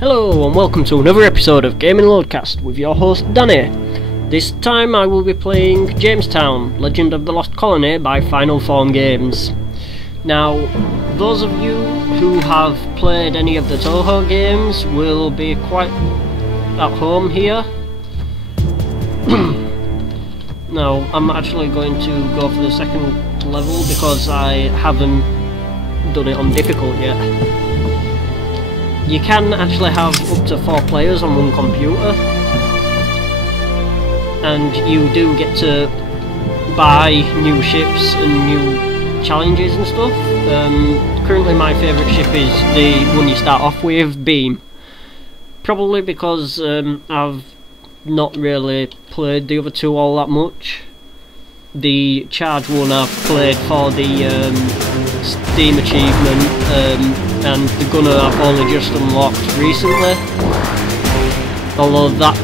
Hello and welcome to another episode of GLCast with your host Danny. This time I will be playing Jamestown, Legend of the Lost Colony by Final Form Games. Now, those of you who have played any of the Toho games will be quite at home here. Now, I'm actually going to go for the second level because I haven't done it on difficult yet. You can actually have up to 4 players on one computer, and you do get to buy new ships and new challenges and stuff. Currently my favourite ship is the one you start off with, Beam. Probably because I've not really played the other two all that much. The Charge one I've played for the Steam achievement, and the Gunner I've only just unlocked recently. Although that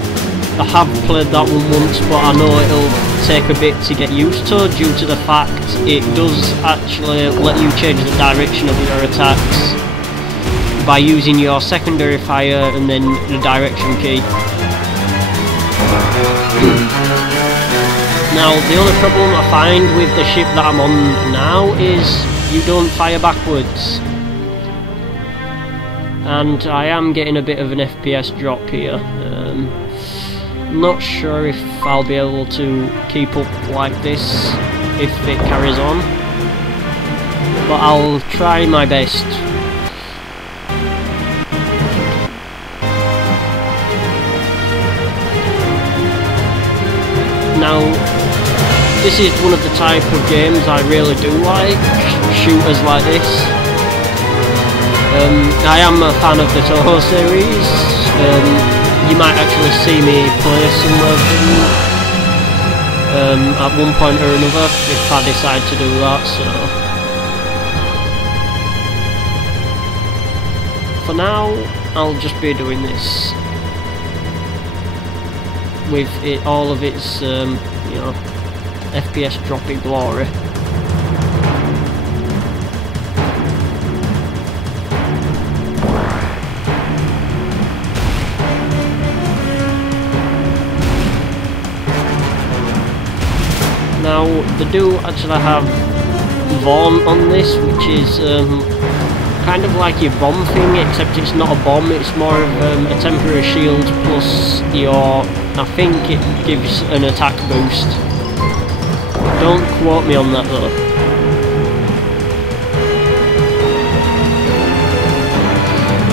I have played that one once, but I know it'll take a bit to get used to due to the fact it does actually let you change the direction of your attacks by using your secondary fire and then the direction key. Now, the only problem I find with the ship that I'm on now is you don't fire backwards. And I am getting a bit of an FPS drop here. Not sure if I'll be able to keep up like this if it carries on, but I'll try my best. Now, this is one of the type of games I really do like, shooters like this. I am a fan of the Toho series. You might actually see me play some of them at one point or another if I decide to do that. So for now, I'll just be doing this with it, all of its you know, FPS dropping glory. Now, they do actually have Vaughn on this, which is kind of like your bomb thing, except it's not a bomb, it's more of a temporary shield plus your, I think it gives an attack boost. Don't quote me on that though.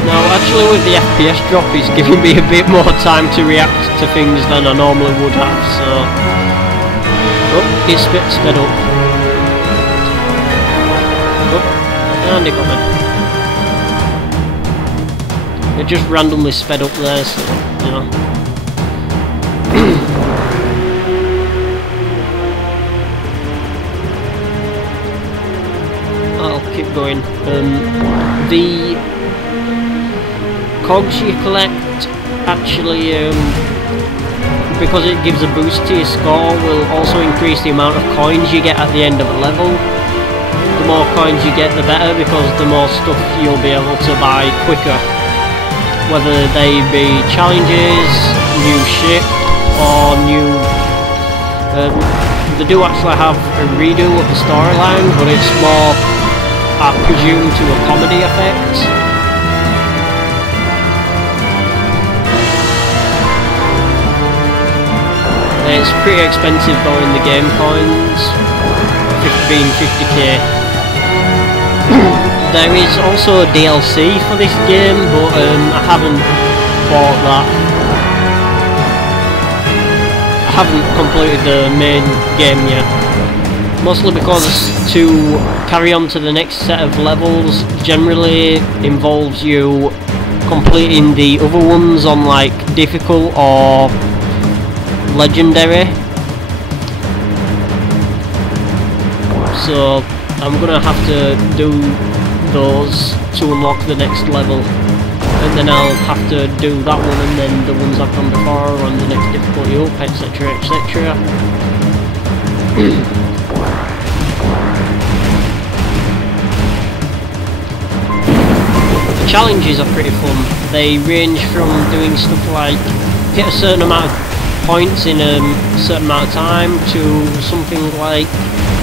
Now, actually with the FPS drop, it's giving me a bit more time to react to things than I normally would have, so... Oh, it's sped up. Oh, and it got me. It just randomly sped up there, so, you know. I'll keep going. The cogs you collect actually, because it gives a boost to your score, will also increase the amount of coins you get at the end of a level. The more coins you get, the better, because the more stuff you'll be able to buy quicker. Whether they be challenges, new ship, or new... they do actually have a redo of the storyline, but it's more, I presume, to a comedy effect. It's pretty expensive though in the game coins, being 50k. There is also a DLC for this game, but I haven't bought that. I haven't completed the main game yet. Mostly because to carry on to the next set of levels generally involves you completing the other ones on like difficult or legendary, so I'm gonna have to do those to unlock the next level, and then I'll have to do that one and then the ones I've done before on the next difficulty up, etc, etc. challenges are pretty fun. They range from doing stuff like hit a certain amount of points in a certain amount of time to something like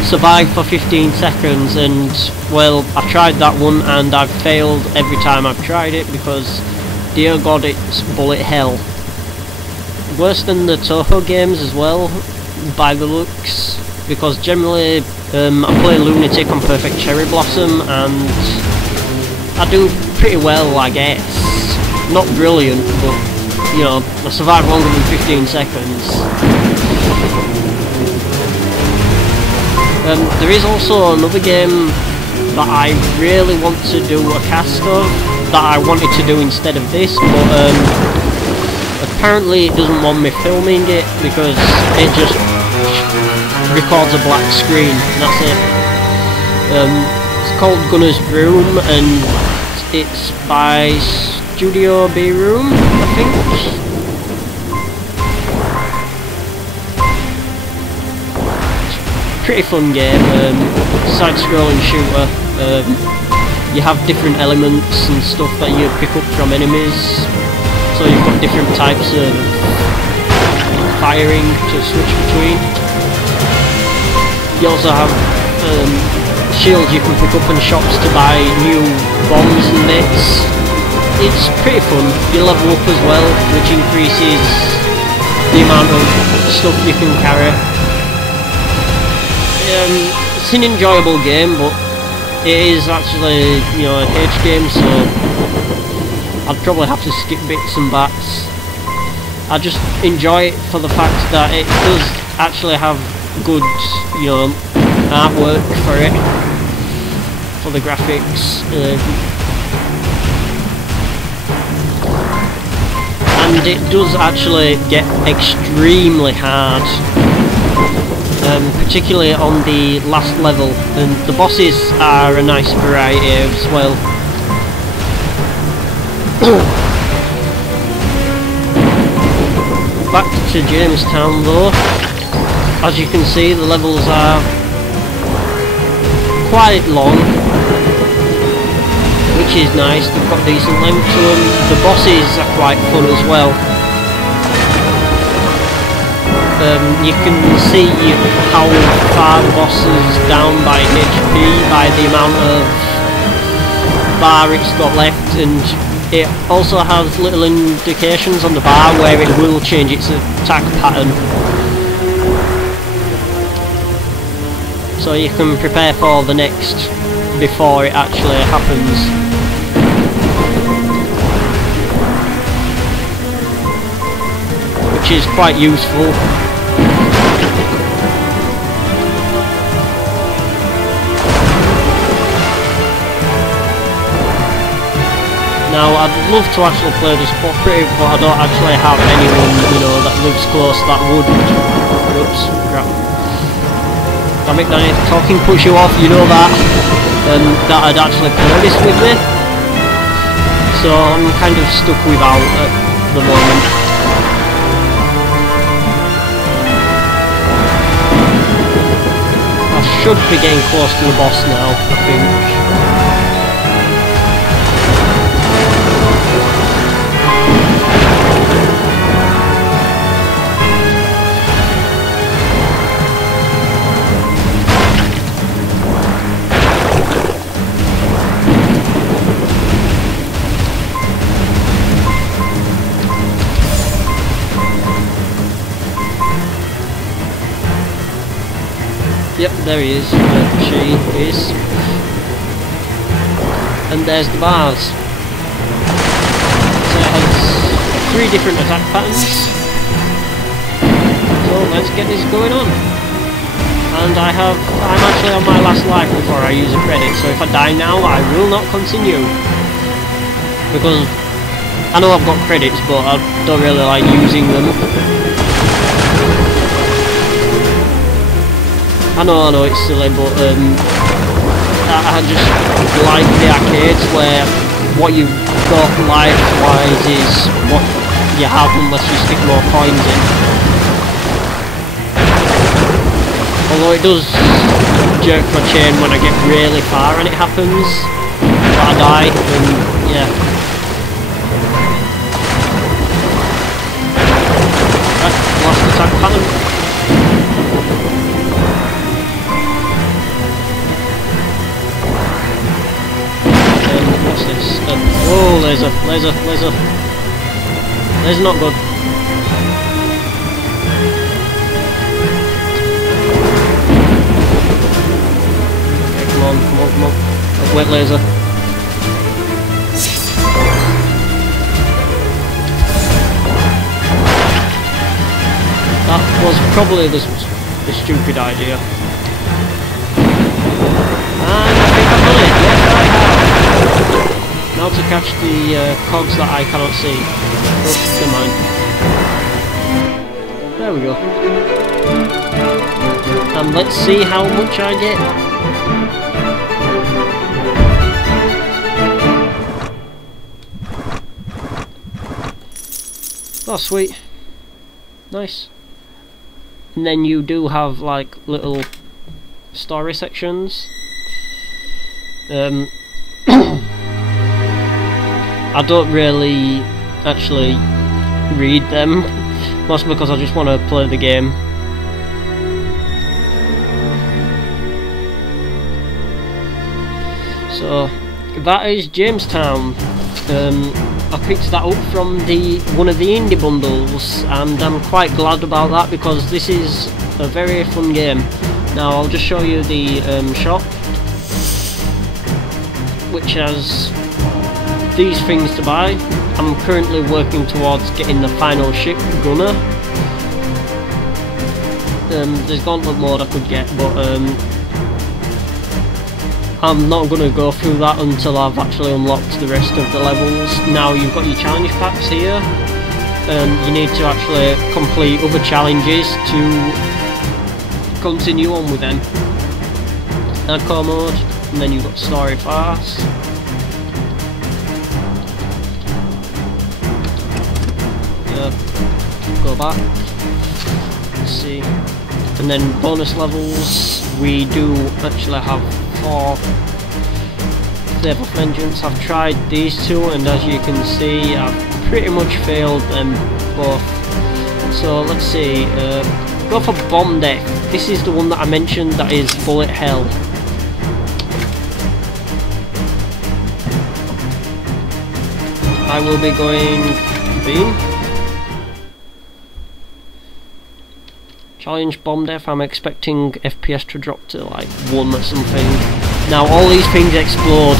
survive for 15 seconds, and well, I tried that one and I've failed every time I've tried it because dear god, it's bullet hell. Worse than the Toho games as well, by the looks, because generally I play Lunatic on Perfect Cherry Blossom and I do pretty well, I guess. Not brilliant, but you know, I survived longer than 15 seconds. There is also another game that I really want to do a cast of, that I wanted to do instead of this, but apparently it doesn't want me filming it because it just records a black screen, and that's it. It's called Gunner's Broom, and it's by Studio B Room, I think. Pretty fun game, side-scrolling shooter. You have different elements and stuff that you pick up from enemies, so you've got different types of firing to switch between. You also have shields you can pick up and shops to buy new bombs and bits. It's pretty fun. You level up as well, which increases the amount of stuff you can carry. It's an enjoyable game, but it is actually, you know, an age game, so I'd probably have to skip bits and bats. I just enjoy it for the fact that it does actually have good, you know, artwork for it, for the graphics, and it does actually get extremely hard. Particularly on the last level, and the bosses are a nice variety as well. Back to Jamestown though, as you can see the levels are quite long, which is nice. They've got decent length to them. The bosses are quite fun as well. You can see how far the boss is down by HP, by the amount of bar it's got left, and it also has little indications on the bar where it will change its attack pattern. So you can prepare for the next before it actually happens. Which is quite useful. Now, I'd love to actually play this cooperative, but I don't actually have anyone, you know, that lives close that would. Oops, crap. Damn it, Danny, talking push you off, you know that. That I'd actually play this with me. So I'm kind of stuck without at the moment. I should be getting close to the boss now, I think. Yep, there he is, she is. And there's the bars. So it has 3 different attack patterns. So let's get this going on. And I'm actually on my last life before I use a credit, so if I die now I will not continue. Because I know I've got credits, but I don't really like using them. I know it's silly, but I just like the arcades where what you've got life-wise is what you have unless you stick more coins in. Although it does jerk my chain when I get really far and it happens. but I die, and yeah. Right, last attack pattern. What's this? Oh, laser. Laser not good. Okay, come on. Wet laser. That was probably the stupid idea. And I think I've done it. Yes, I have. Now to catch the cogs that I cannot see. Oh, never mind. There we go. And let's see how much I get. Oh, sweet. Nice. And then you do have like little story sections. I don't really actually read them, mostly because I just want to play the game. So that is Jamestown. I picked that up from one of the indie bundles, and I'm quite glad about that because this is a very fun game. Now I'll just show you the shop, which has these things to buy. I'm currently working towards getting the final ship, Gunner. There's gauntlet mode I could get, but I'm not going to go through that until I've actually unlocked the rest of the levels. Now you've got your challenge packs here. You need to actually complete other challenges to continue on with them. Hardcore mode, and then you've got story fast. Go back. Let's see. And then bonus levels, we do actually have 4. Save of Vengeance. I've tried these two, and as you can see, I've pretty much failed them both. So let's see. Go for Bomb Death. This is the one that I mentioned that is bullet hell. I will be going beam. Challenge Bomb Death, I'm expecting FPS to drop to like 1 or something. Now all these things explode.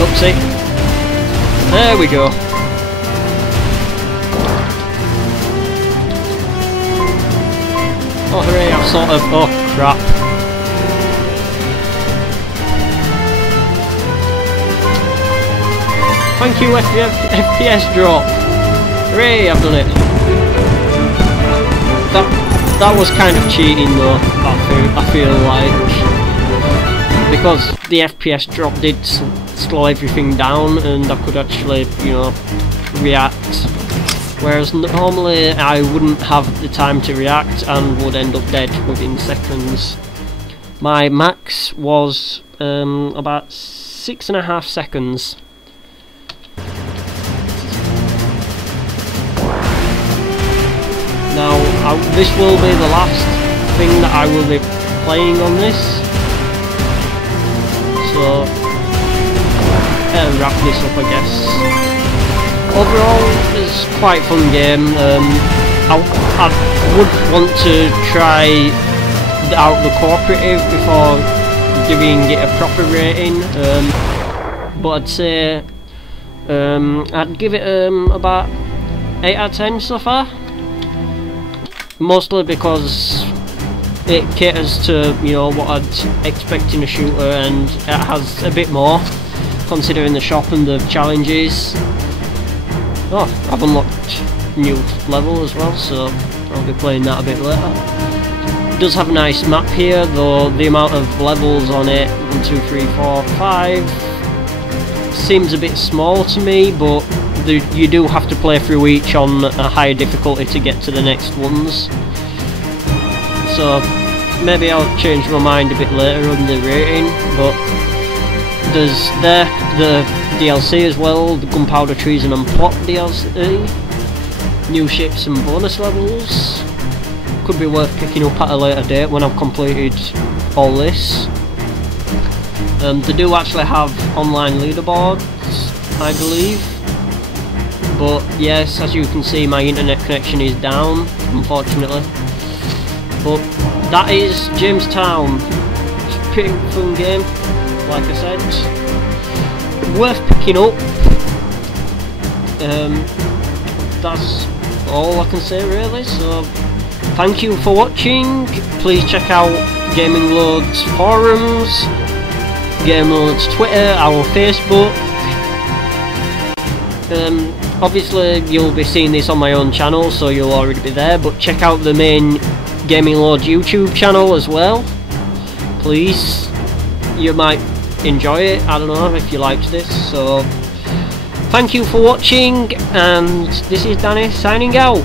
Oopsie. There we go. Oh hooray, I've sort of... oh crap. Thank you FPS drop. Hooray, I've done it. That was kind of cheating though, I feel like, because the FPS drop did slow everything down and I could actually, you know, react, whereas normally I wouldn't have the time to react and would end up dead within seconds. My max was about 6.5 seconds. Now, this will be the last thing that I will be playing on this, so I'll wrap this up, I guess. Overall, it's quite a fun game. I would want to try out the cooperative before giving it a proper rating, but I'd say I'd give it about 8 out of 10 so far. Mostly because it caters to, you know, what I'd expect in a shooter, and it has a bit more considering the shop and the challenges. Oh, I've unlocked new level as well, so I'll be playing that a bit later. It does have a nice map here, though the amount of levels on it, 1, 2, 3, 4, 5, seems a bit small to me, but you do have to play through each on a higher difficulty to get to the next ones. So maybe I'll change my mind a bit later on the rating, but there's the DLC as well, the Gunpowder Treason and Plot DLC, new ships and bonus levels. Could be worth picking up at a later date when I've completed all this. They do actually have online leaderboards, I believe, but yes, as you can see, my internet connection is down, unfortunately. But that is Jamestown. It's a pretty fun game, like I said, worth picking up. That's all I can say really, so thank you for watching. Please check out Gaming Load's forums, Gaming Load's Twitter, our Facebook. Obviously you'll be seeing this on my own channel, so you'll already be there, but check out the main Gaming Lord YouTube channel as well, please. You might enjoy it, I don't know if you liked this. So thank you for watching, and this is Danny signing out.